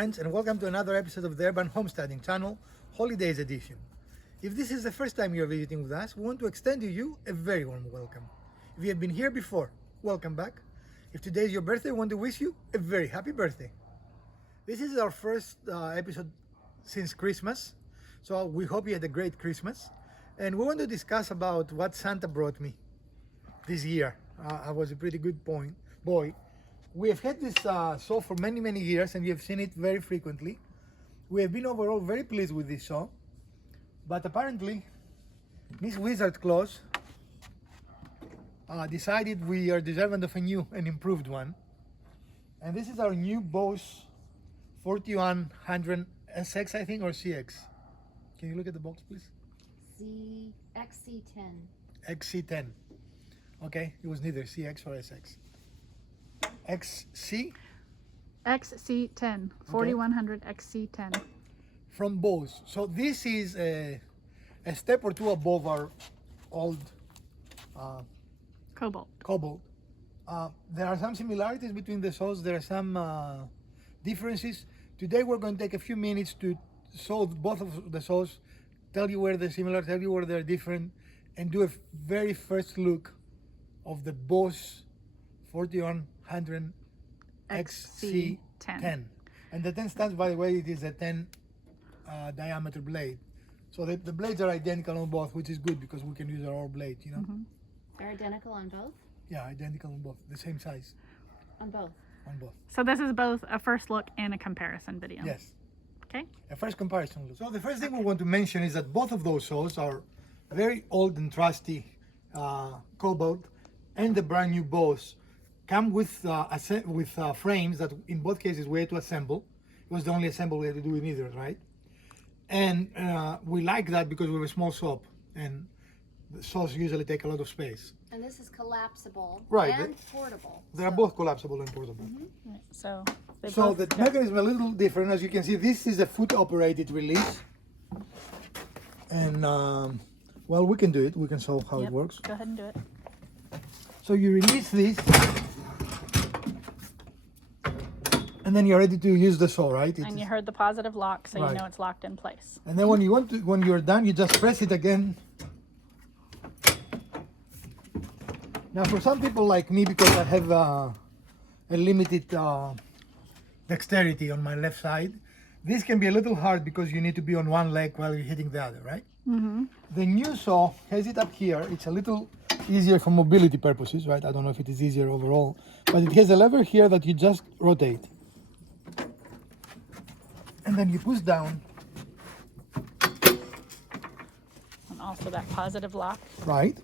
friends, and welcome to another episode of the Urban Homesteading Channel, Holidays Edition. If this is the first time you're visiting with us, we want to extend to you a very warm welcome. If you have been here before, welcome back. If today is your birthday, we want to wish you a very happy birthday. This is our first episode since Christmas, so we hope you had a great Christmas. And we want to discuss about what Santa brought me this year. I was a pretty good boy. We have had this saw for many years, and you have seen it very frequently. We have been overall very pleased with this saw, but apparently Miss Wizard Claus decided we are deserving of a new and improved one. And this is our new BOSCH 4100 SX, I think, or CX. Can you look at the box, please? XC10. XC10. Okay, it was neither CX or SX. XC? XC10, 4100 XC10. From BOSCH. So this is a step or two above our old Cobalt. There are some similarities between the saws. There are some differences. Today we're going to take a few minutes to saw both of the saws, tell you where they're similar, tell you where they're different, and do a very first look of the BOSCH 4100 XC10. And the 10 stands, by the way, it is a 10 diameter blade. So the blades are identical on both, which is good because we can use our own blade, you know. Mm-hmm. They're identical on both? Yeah, identical on both, the same size. On both? On both. So this is both a first look and a comparison video. Yes. Okay. A first comparison look. So the first thing we want to mention is that both of those saws are very old and trusty Cobalt, and the brand new BOSCH come with frames that in both cases we had to assemble. It was the only assembly we had to do in either, right? And we like that because we have a small shop and the saws usually take a lot of space. And this is collapsible, right, and portable. They are both collapsible and portable. Mm-hmm. Right. So the mechanism is a little different. As you can see, this is a foot operated release. And well, we can do it. We can show how it works. Go ahead and do it. So you release this, and then you're ready to use the saw, right? And you heard the positive lock, so right. You know it's locked in place. And then when you're done, you just press it again. Now, for some people like me, because I have a limited dexterity on my left side, this can be a little hard because you need to be on one leg while you're hitting the other, right? Mm-hmm. The new saw has it up here. It's a little easier for mobility purposes, right? I don't know if it is easier overall, but it has a lever here that you just rotate. And then you push down. And also that positive lock. Right.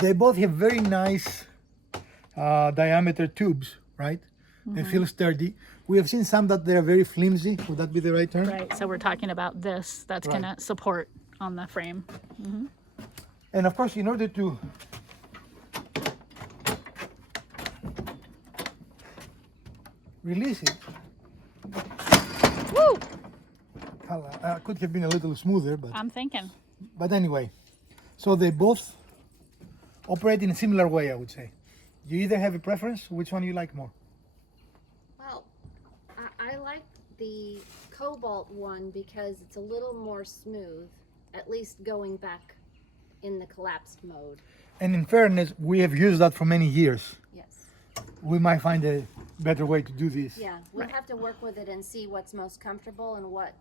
They both have very nice diameter tubes, right? Mm-hmm. They feel sturdy. We have seen some that they're very flimsy. Would that be the right term? Right, so we're talking about this. That's right. going to support on the frame. Mm-hmm. And of course, in order to release it, woo! Could have been a little smoother, but I'm thinking. But anyway, so they both operate in a similar way, I would say. You either have a preference, which one you like more? Well, I like the Cobalt one because it's a little more smooth, at least going back in the collapsed mode. And in fairness, we have used that for many years. Yes. We might find a better way to do this. Yeah, we'll have to work with it and see what's most comfortable and what,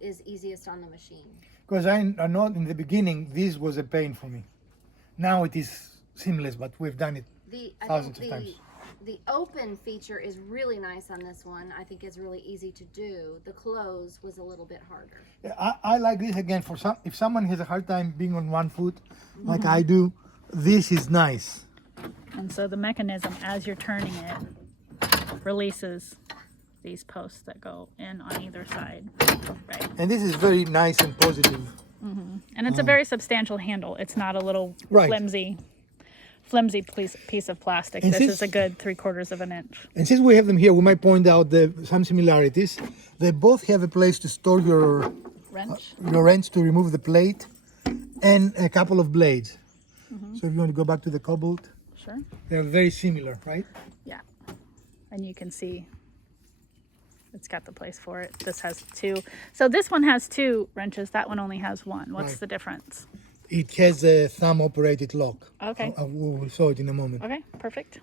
is easiest on the machine. Because I know in the beginning, this was a pain for me. Now it is seamless, but we've done it thousands of times. The open feature is really nice on this one. I think it's really easy to do. The close was a little bit harder. Yeah, I like this again for if someone has a hard time being on one foot, like I do, this is nice. And so the mechanism, as you're turning it, releases these posts that go in on either side. Right. And this is very nice and positive. Mm-hmm. And it's a very substantial handle. It's not a little right. flimsy piece of plastic. And this is a good 3/4 of an inch. And since we have them here, we might point out some similarities. They both have a place to store your wrench to remove the plate, and a couple of blades. Mm-hmm. So if you want to go back to the Cobalt, sure, they're very similar, right? Yeah, and you can see it's got the place for it. This has 2. So this one has 2 wrenches. That one only has 1. What's Right. the difference? It has a thumb-operated lock. Okay. We'll show it in a moment. Okay, perfect.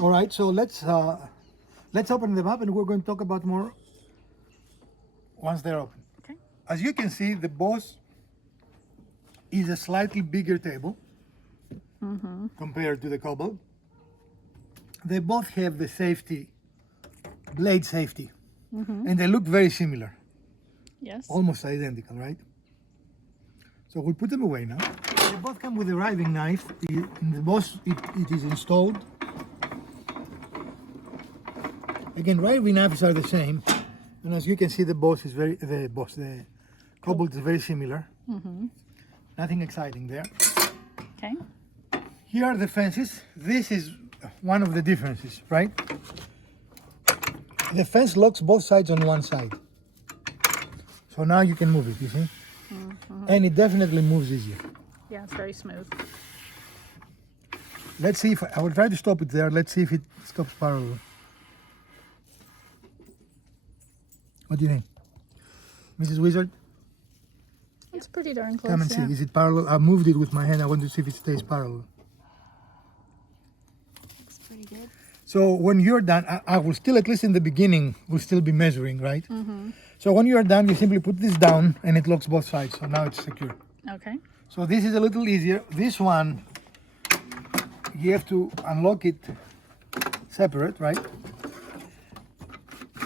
All right, so let's open them up, and we're going to talk about more once they're open. Okay. As you can see, the BOSCH is a slightly bigger table compared to the Cobalt. They both have the safety, blade safety, and they look very similar, Yes. almost identical, right? So we'll put them away now. They both come with a riving knife. In the BOSCH, it is installed. Again, riving knives are the same, and as you can see, the Cobalt is very similar. Nothing exciting there. Okay. Here are the fences. This is one of the differences, right? The fence locks both sides on one side. So now you can move it, you see? And it definitely moves easier. Yeah, it's very smooth. Let's see if I will try to stop it there. Let's see if it stops parallel. What do you think? Mrs. Wizard, It's pretty darn close. come and see. Is it parallel? I moved it with my hand. I want to see if it stays parallel. Looks pretty good. So when you're done, I will still, at least in the beginning, will still be measuring, right? So when you're done, you simply put this down and it locks both sides. So now it's secure. Okay. So this is a little easier. This one, you have to unlock it separate, right?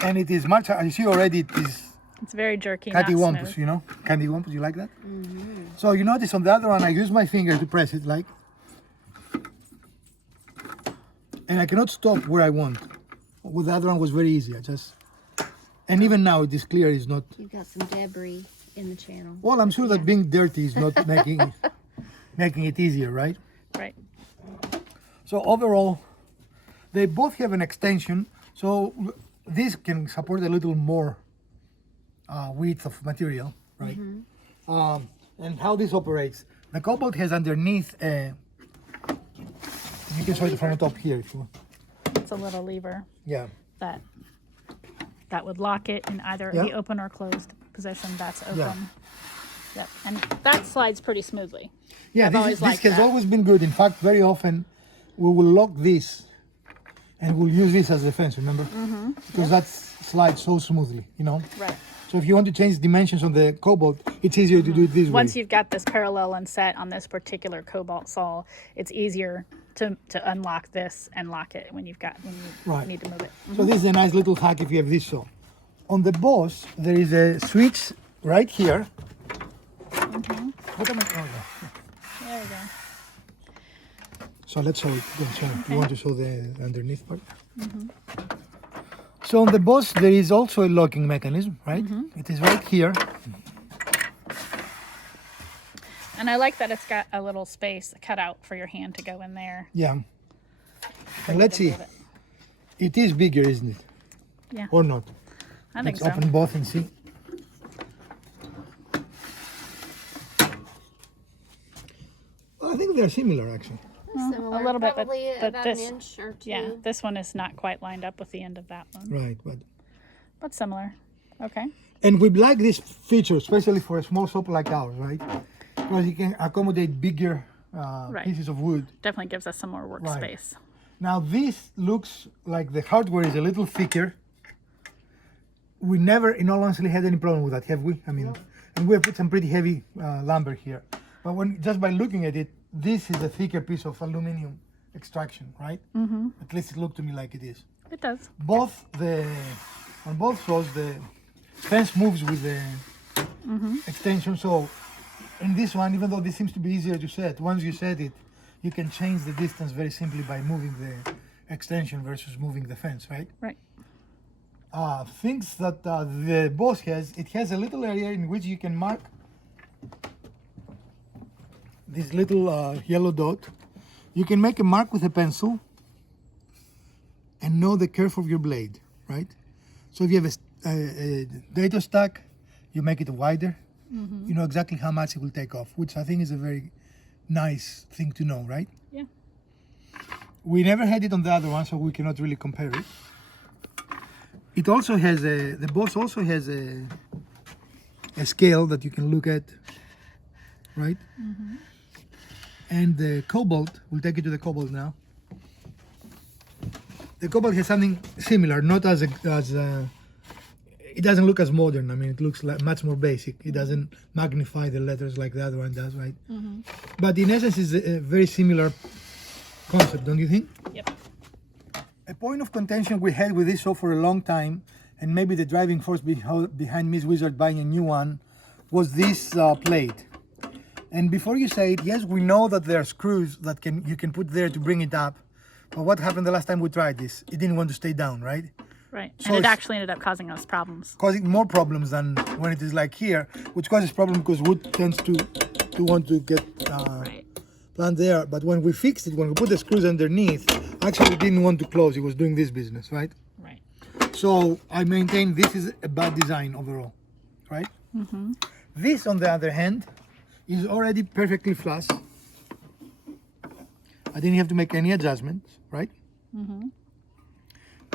And it is much, you see already it is It's very jerky, not cattywampus, smooth. you know? Cattywampus, you like that? So you notice on the other one, I use my finger to press it like, and I cannot stop where I want. With the other one was very easy. And even now it is clear it's not. You've got some debris in the channel. Well, I'm sure that being dirty is not making it easier, right? Right. So overall, they both have an extension. So this can support a little more width of material, right? And how this operates, the Cobalt has underneath you can show it from the top here if you want. It's a little lever Yeah. that would lock it in either Yeah. the open or closed position. That's open. Yeah. Yep. And that slides pretty smoothly. Yeah, I've always this liked has that. always been good. In fact, very often we will lock this and we'll use this as a fence, remember? Because that slides so smoothly, you know? Right. So if you want to change dimensions on the Cobalt, it's easier to do it this Once way. you've got this parallel and set on this particular Cobalt saw, it's easier to unlock this and lock it when you Right. need to move it. So this is a nice little hack if you have this saw. On the BOSCH, there is a switch right here. Look at my, oh, yeah. There we go. So let's show it. Go, show it. You want to show the underneath part? So on the BOSCH, there is also a locking mechanism, right? It is right here. And I like that it's got a little space cut out for your hand to go in there. Yeah. And let's see. Move it. It is bigger, isn't it? Yeah. Or not? I think Let's so. open both and see. I think they're similar, actually. Similar, a little bit, but- probably but about this- an inch or two. Yeah, this one is not quite lined up with the end of that one, Right, but similar. Okay. and we like this feature, especially for a small shop like ours, right? Because you can accommodate bigger Right. pieces of wood. Definitely gives us some more workspace. Now this looks like the hardware is a little thicker. We never, in all honesty, had any problem with that, have we? I mean, and we have put some pretty heavy lumber here. But when just by looking at it, this is a thicker piece of aluminum extraction, right? At least it looked to me like it is. It does. On both saws, the fence moves with the extension. So in this one, even though this seems to be easier to set, once you set it, you can change the distance very simply by moving the extension versus moving the fence, right? Right. Things that the BOSCH has, it has a little area in which you can mark this little yellow dot. You can make a mark with a pencil and know the curve of your blade, right? So if you have a dado stack, you make it wider. You know exactly how much it will take off, which I think is a very nice thing to know, right? Yeah. We never had it on the other one, so we cannot really compare it. It also has the BOSCH also has a scale that you can look at, right? And the Cobalt, we'll take you to the Cobalt now. The Cobalt has something similar, not as it doesn't look as modern. I mean, it looks like much more basic. It doesn't magnify the letters like the other one does, right? But in essence, it's a very similar concept, don't you think? Yep. A point of contention we had with this saw for a long time, and maybe the driving force behind Miss Wizard buying a new one, was this plate. And before you say it, yes, we know that there are screws that you can put there to bring it up. But what happened the last time we tried this? It didn't want to stay down, right? Right. So And it it's actually ended up causing us problems. causing more problems than when it is like here, which causes problem because wood tends to want to get Right. plant there. But when we fixed it, when we put the screws underneath, actually it didn't want to close. It was doing this business, right? Right. So I maintain this is a bad design overall, right? This, on the other hand, is already perfectly flush. I didn't have to make any adjustments, right?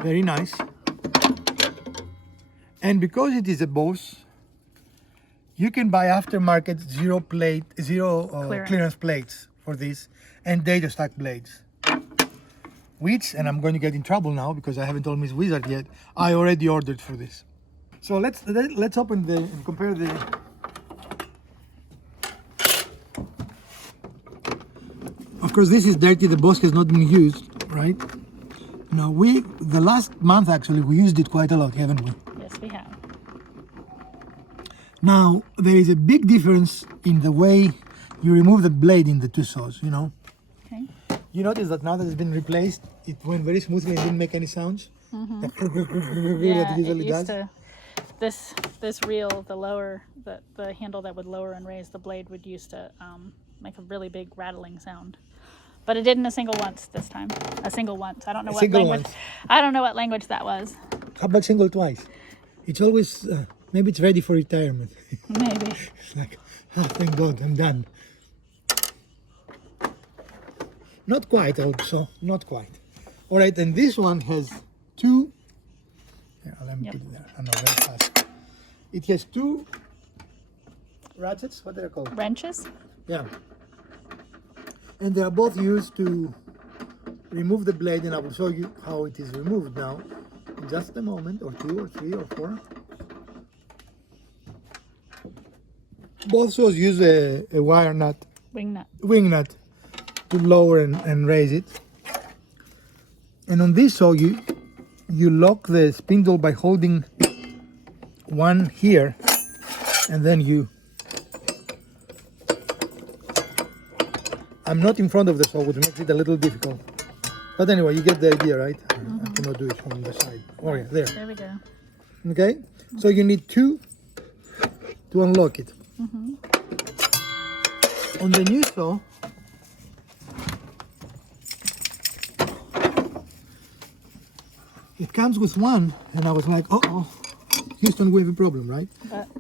Very nice. And because it is a BOSCH, you can buy aftermarket zero clearance plates for this and data stack blades. Which, and I'm going to get in trouble now because I haven't told Miss Wizard yet, I already ordered for this. So let's open and compare the. Of course, this is dirty. The BOSCH has not been used, right? Now the last month actually we used it quite a lot, haven't we? Yes, we have. Now there is a big difference in the way you remove the blade in the two saws. You know. Okay. You notice that now that it's been replaced, it went very smoothly and didn't make any sounds. Yeah, That it usually it used does. to. This reel, the handle that would lower and raise the blade would used to make a really big rattling sound. But it didn't a single once this time. A single once. I don't know what single language. once. I don't know what language that was. How about single twice? It's always maybe it's ready for retirement. Maybe. It's like, thank God, I'm done. Not quite also, not quite. All right, and this one has two. Here, let me put it there. I know, very fast. It has two ratchets. What are they called? Wrenches. Yeah. And they are both used to remove the blade, and I will show you how it is removed now in just a moment, or 2 or 3 or 4. Both saws use a wire nut, Wing nut. wing nut, to lower and raise it. And on this saw you lock the spindle by holding one here, and then I'm not in front of the saw, which makes it a little difficult. But anyway, you get the idea, right? I cannot do it from the side. Oh yeah, there. There we go. Okay? So you need 2 to unlock it. On the new saw, it comes with one, and I was like, oh, Houston, we have a problem, right?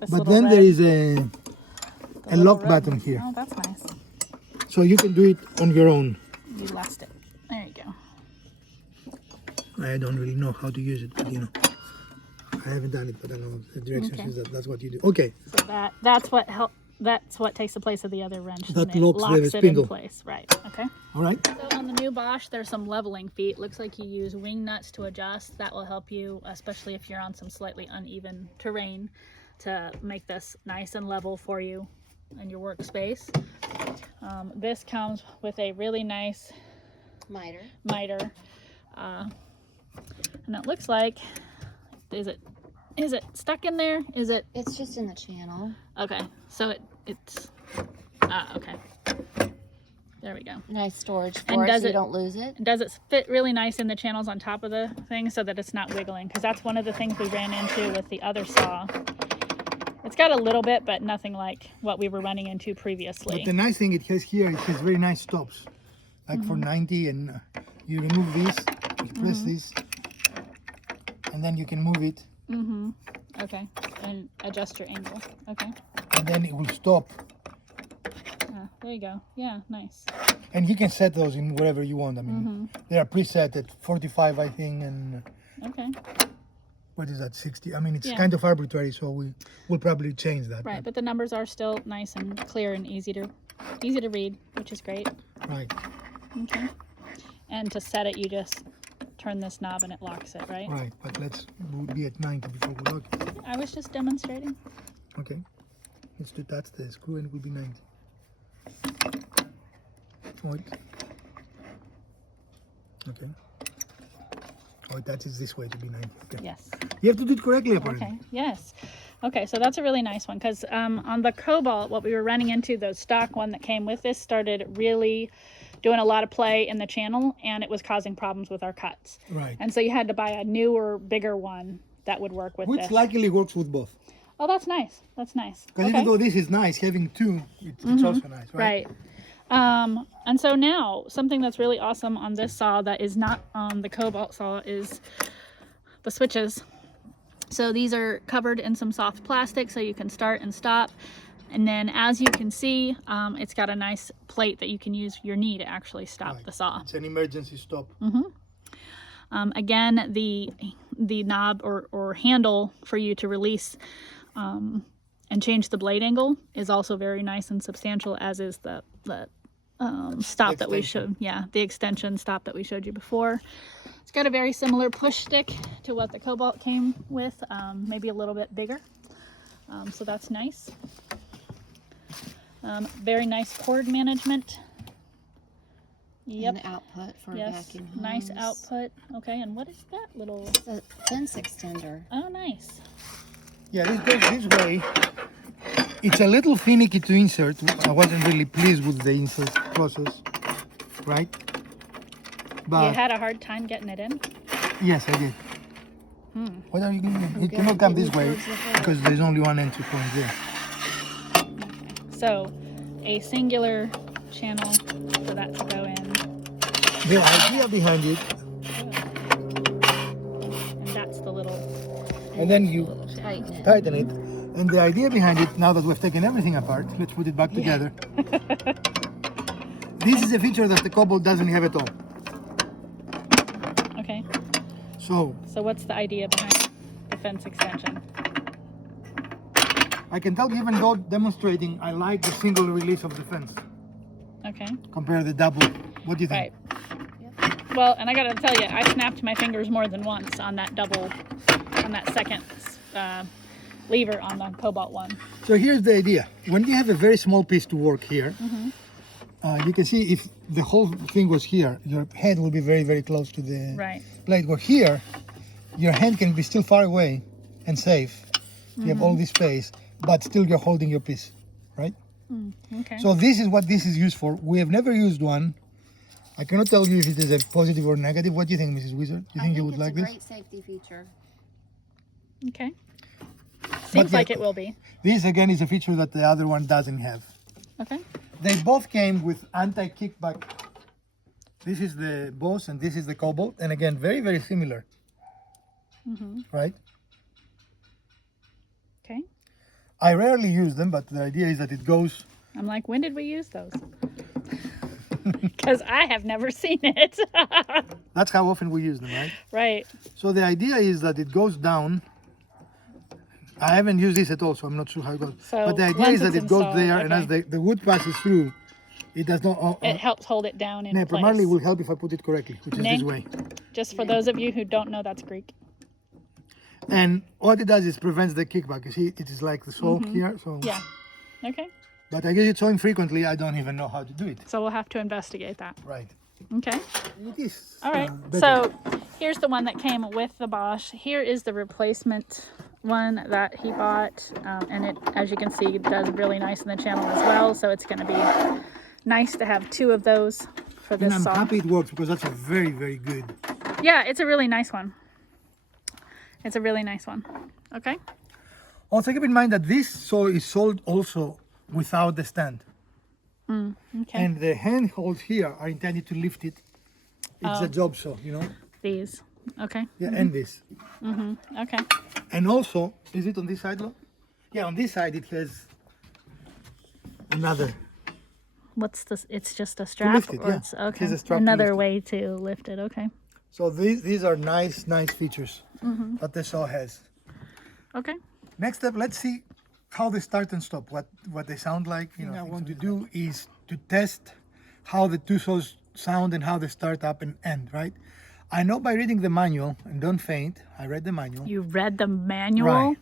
But then there is a lock button here. Oh, that's nice. So you can do it on your own. You lost it. There you go. I don't really know how to use it, but you know, I haven't done it, but I know the directions is that's what you do. Okay. So that's what takes the place of the other wrench. That and it locks the it spindle. in place. Right. Okay. All right. So on the new Bosch, there's some leveling feet. Looks like you use wing nuts to adjust. That will help you, especially if you're on some slightly uneven terrain, to make this nice and level for you in your workspace. This comes with a really nice Miter. and it looks like, is it stuck in there? It's just in the channel. Okay, so it's okay. There we go. Nice storage And for it does so you it- don't lose it. Does it fit really nice in the channels on top of the thing so that it's not wiggling? Because that's one of the things we ran into with the other saw. It's got a little bit, but nothing like what we were running into previously. But the nice thing it has here, it has very nice stops. Like for 90, and you remove this, you press this, and then you can move it, Okay, and adjust your angle. Okay, and then it will stop. there you go. Yeah, nice. And you can set those in wherever you want. I mean, they are preset at 45, I think, and Okay. what is that, 60? I mean, it's Yeah. kind of arbitrary, so we will probably change that. Right, but the numbers are still nice and clear and easy to read, which is great. Right, Okay. And to set it, you just turn this knob and it locks it, right? right. But let's be at 90 before we lock it. I was just demonstrating. Okay. Let's detach the screw and it will be 90. Wait. Okay. Oh, it attaches this way to be 90. Okay. Yes. You have to do it correctly, apparently. Okay. Yes. Okay, so that's a really nice one because on the Cobalt, what we were running into, the stock one that came with this, started really doing a lot of play in the channel, and it was causing problems with our cuts. Right. And so you had to buy a newer, bigger one that would work with Which this. luckily works with both. Oh, that's nice. That's nice. Because even though this is nice, having two, it's also nice, right? Right. And so now something that's really awesome on this saw that is not on the Cobalt saw is the switches. So these are covered in some soft plastic so you can start and stop. And then as you can see, it's got a nice plate that you can use your knee to actually stop the saw. It's an emergency stop. Again, the knob or handle for you to release and change the blade angle is also very nice and substantial, as is the stop that we showed. Yeah, the extension stop that we showed you before. It's got a very similar push stick to what the Cobalt came with, maybe a little bit bigger. So that's nice. Very nice cord management. Yep. An output for Yes. vacuum Nice hose. output. Okay, and what is that little? It's a fence extender. Oh, nice. Yeah, this goes this way. It's a little finicky to insert. I wasn't really pleased with the insert process, right? But You had a hard time getting it in? yes, I did. What are you doing? It cannot come this way because there's only one entry point there. So, a singular channel for that to go in. The idea behind it, And that's the little... and then you Tighten it. tighten it. And the idea behind it, now that we've taken everything apart, let's put it back together. This is a feature that the Cobalt doesn't have at all. Okay. So So what's the idea behind the fence extension? I can tell you, even though demonstrating, I like the single release of the fence Okay. compared to the double. What do you think? Right. Well, and I gotta tell you, I snapped my fingers more than once on that second lever on the Cobalt one. So here's the idea. When you have a very small piece to work here, you can see if the whole thing was here, your head will be very, very close to the Right. blade. Where here, your hand can be still far away and safe. You have all this space, but still you're holding your piece, right? Okay. So this is what this is used for. We have never used one. I cannot tell you if it is a positive or negative. What do you think, Mrs. Wizard? Do you think you would like it's a this? great safety feature. Okay. Seems yeah. like it will be. This again is a feature that the other one doesn't have. Okay. They both came with anti-kickback. This is the BOSCH and this is the Cobalt, and again very, very similar. Right? Okay. I rarely use them, but the idea is that it goes. I'm like, when did we use those? Because I have never seen it. That's how often we use them, right? Right. So the idea is that it goes down. I haven't used this at all, so I'm not sure how it goes. So but the idea once is that it's it goes installed, there, and as the wood passes through, it does not. It helps hold it down in No, place. primarily will help if I put it correctly, which is this Ne? way. Just for those of you who don't know, that's Greek. And what it does is prevents the kickback. You see, it is like the saw here. So. Yeah. Okay. But I use it so infrequently, I don't even know how to do it. So we'll have to investigate that. Right. Okay. It is. All right. better. So here's the one that came with the Bosch. Here is the replacement one that he bought. And it, as you can see, does really nice in the channel as well. So it's going to be nice to have two of those for this And I'm saw. happy it works because that's a very, very good. Yeah, it's a really nice one. It's a really nice one. Okay. Also keep in mind that this saw is sold also without the stand. Okay. And the handholds here are intended to lift it. It's a job saw, you know? These. Okay. Yeah, and this. Okay. And also, is it on this side, Lo? Yeah, on this side it has another. What's this? It's just a strap? lift it, or yeah. it's, It okay. has a strap to Another lift it. way to lift it. Okay. So these are nice features that the saw has. Okay. Next up, let's see how they start and stop, what they sound like. You know, what I want to do is to test how the two saws sound and how they start up and end, right? I know by reading the manual, and don't faint, I read the manual. You read the manual, Right.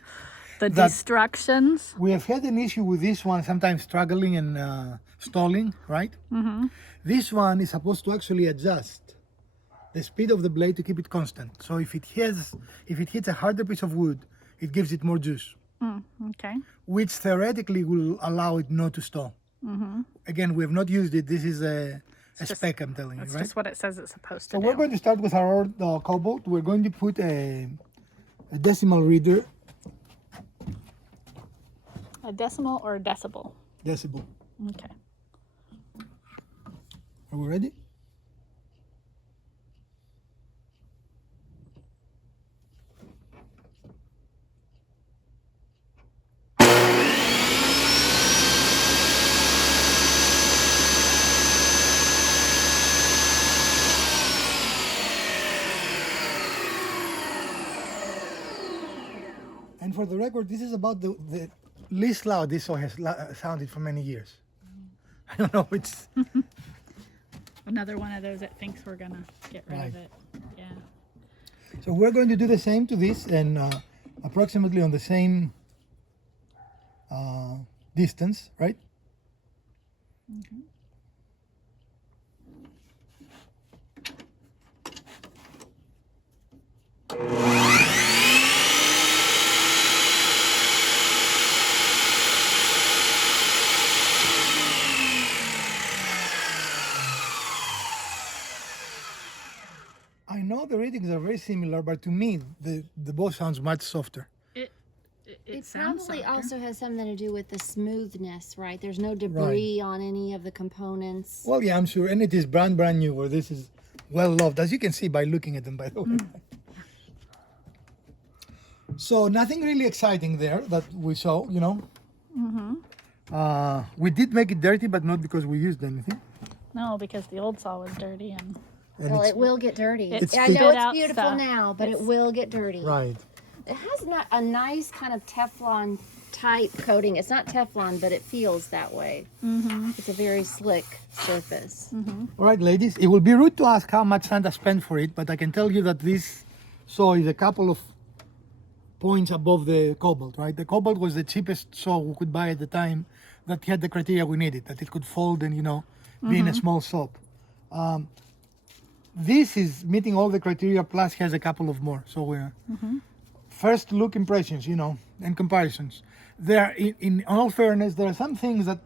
the That- instructions. We have had an issue with this one, sometimes struggling and stalling, right? This one is supposed to actually adjust the speed of the blade to keep it constant. So if it hits a harder piece of wood, it gives it more juice, Okay. which theoretically will allow it not to stall. Again, we have not used it. This is a spec, I'm telling you, That's right? just what it says it's supposed to So do. we're going to start with our old Cobalt. We're going to put a decimal reader, A decimal or a decibel? decibel. Okay. Are we ready? And for the record, this is about the least loud this saw has sounded for many years. I don't know, it's Another one of those that thinks we're gonna get rid of it. Yeah. so we're going to do the same to this, and approximately on the same distance, right? I know the readings are very similar, but to me, the BOSCH sounds much softer. It sounds probably softer. also has something to do with the smoothness, right? There's no debris on any of the components. Well, yeah, I'm sure, and it is brand new, where this is well loved, as you can see by looking at them, by the way. So nothing really exciting there that we saw, you know. We did make it dirty, but not because we used anything. No, because the old saw was dirty and And Well, it's, it will get dirty. It's I fit- know spit out it's beautiful stuff. now, but it will get dirty. right. It has not a nice kind of Teflon type coating. It's not Teflon, but it feels that way. It's a very slick surface. All right, ladies, it will be rude to ask how much Santa spent for it, but I can tell you that this saw is a couple of points above the Cobalt, right? The Cobalt was the cheapest saw we could buy at the time that had the criteria we needed, that it could fold and, you know, be in a small saw. This is meeting all the criteria, plus has a couple of more. So we're first look impressions, you know, and comparisons. There, in all fairness, there are some things that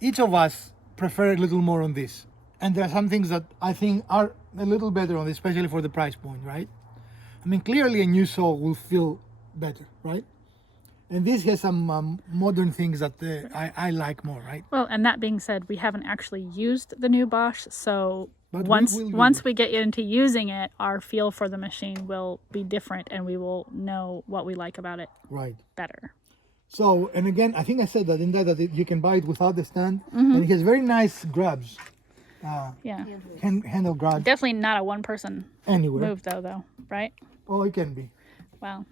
each of us prefer a little more on this, and there are some things that I think are a little better on this, especially for the price point, right? I mean, clearly a new saw will feel better, right? And this has some modern things that I like more, right? well, and that being said, we haven't actually used the new Bosch, so But we once will use once it. we get into using it, our feel for the machine will be different and we will know what we like about it Right. better. So, and again, I think I said that in that you can buy it without the stand, and it has very nice grabs, Yeah. handle grabs Definitely not a one person anywhere. move though, right? Oh, it can be. Wow.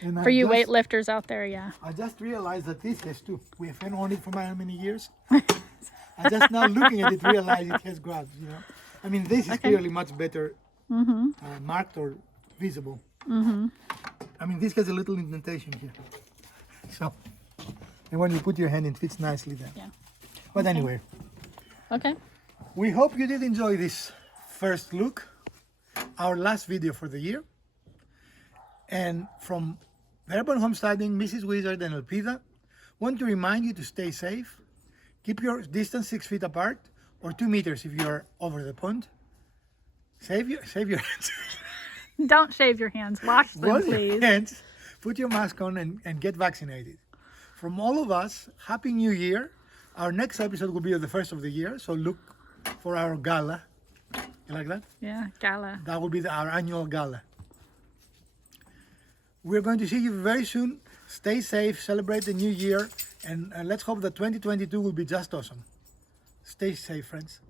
And For you weightlifters out there, yeah. I just realized that this has too. We have been on it for how many years? I just now looking at it realized it has grabs, you know. I mean, this is clearly much better marked or visible. I mean, this has a little indentation here. So, and when you put your hand, it fits nicely there. Yeah. But anyway, Okay. we hope you did enjoy this first look, our last video for the year. And from Urban Homesteading, Mrs. Wizard and Elpida, want to remind you to stay safe, keep your distance 6 feet apart, or 2 meters if you're over the pond. Save your hands. Don't shave your hands. Wash them, Wash your please. hands, put your mask on, and get vaccinated. From all of us, Happy New Year. Our next episode will be the first of the year, so look for our gala. You like that? Yeah, gala. That will be our annual gala. We're going to see you very soon. Stay safe, celebrate the new year, and let's hope that 2022 will be just awesome. Stay safe, friends.